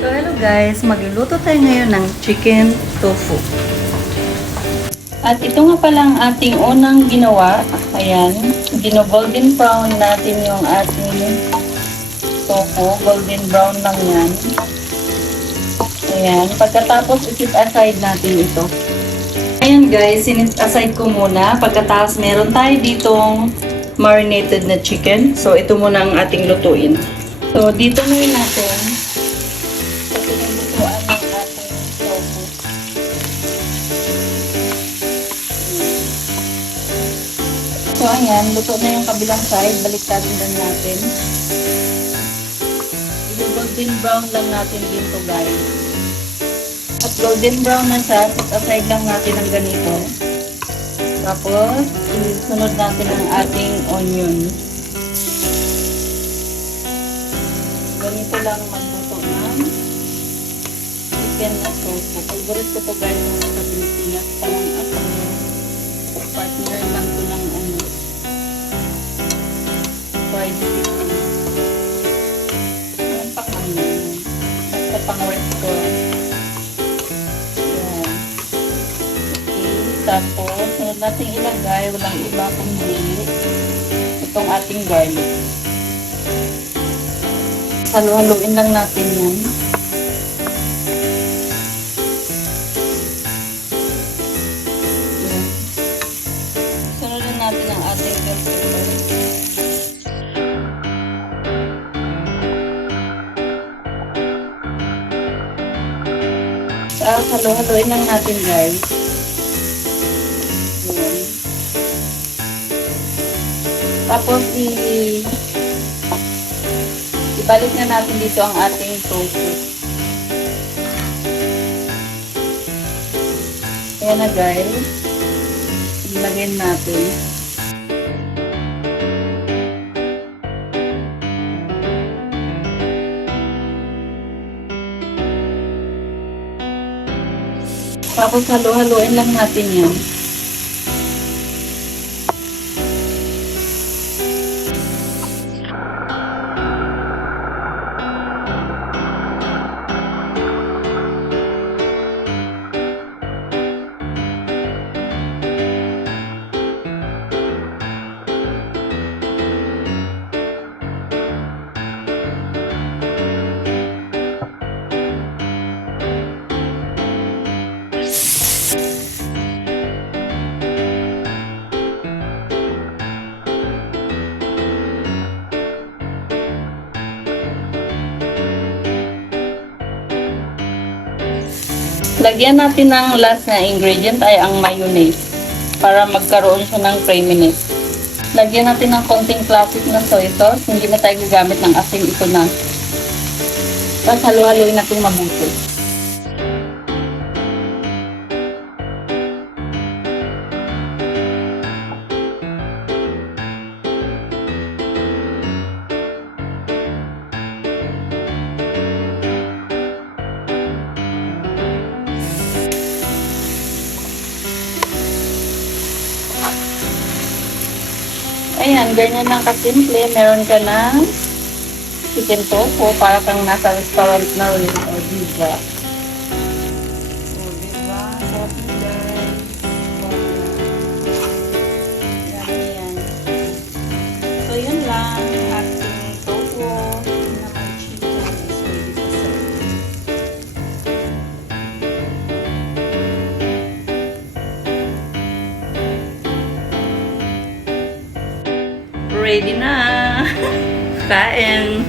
So hello guys, magluluto tayo ngayon ng chicken tofu. At ito nga pala ang ating unang ginawa. Ayan, golden brown natin yung ating tofu. Golden brown lang yan. Ayan, pagkatapos i-set aside natin ito. Ayan guys, sinit aside ko muna. Pagkatapos meron tayo ditong marinated na chicken. So ito muna ang ating lutuin. So dito na yun natin. So, ayan, luto na yung kabilang side. Baliktadin lang natin. Golden brown lang natin dito, guys. At golden brown na siya, set aside lang natin ng ganito. Tapos, isunod natin ang ating onion. Ganito lang magluto ng chicken at tofu. Favorite ko to guys sa Pilipinas. Parang ako, partner lang ko ng fried chicken. Yan pang basta pang restaurant. Yan. Okay, tapos sunod natin ilagay, walang iba kundi itong ating garlic. Halo-haluin lang natin yan. Sunod natin ang ating bell pepper. Halo-haloin lang natin guys. Ayan. Tapos ibalik na natin dito ang ating tofu. Ayan na guys. Ilagyan natin. Tapos halo-haloin lang natin yan. Lagyan natin ng last na ingredient ay ang mayonnaise para magkaroon siya ng creaminess. Lagyan natin ng konting classic na soy sauce. Hindi na tayo gagamit ng asin, ito na. Tapos halo-haloin natin mabuti. Ayan, ganyan lang kasimple. Meron ka ng chicken tofu para kang nasa restaurant na rin. O, diba? O, diba? Yan. So, yun lang. Ating tofu na may chicken is ready to serve. Ready na! Kain!